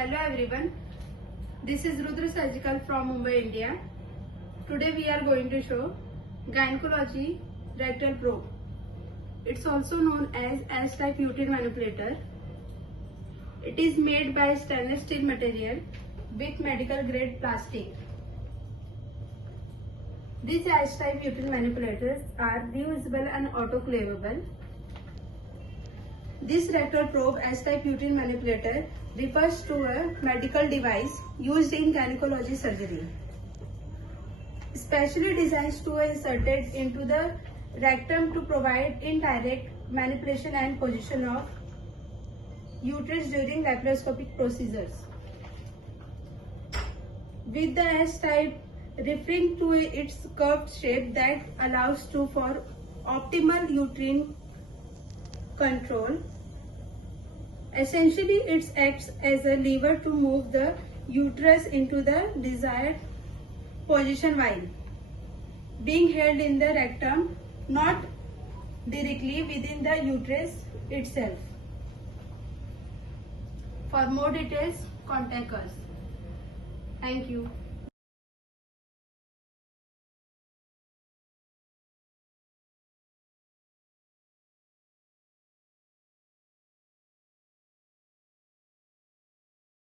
Hello everyone, this is Rudra Surgical from Mumbai, India. Today we are going to show gynecology rectal probe. It's also known as S-type uterine manipulator. It is made by stainless steel material with medical grade plastic. These S-type uterine manipulators are reusable and autoclavable. This rectal probe S-type uterine manipulator refers to a medical device used in gynecology surgery, specially designed to be inserted into the rectum to provide indirect manipulation and position of uterus during laparoscopic procedures. With the S-type referring to its curved shape that allows for optimal uterine control. Essentially, it acts as a lever to move the uterus into the desired position while being held in the rectum, not directly within the uterus itself. For more details, contact us. Thank you.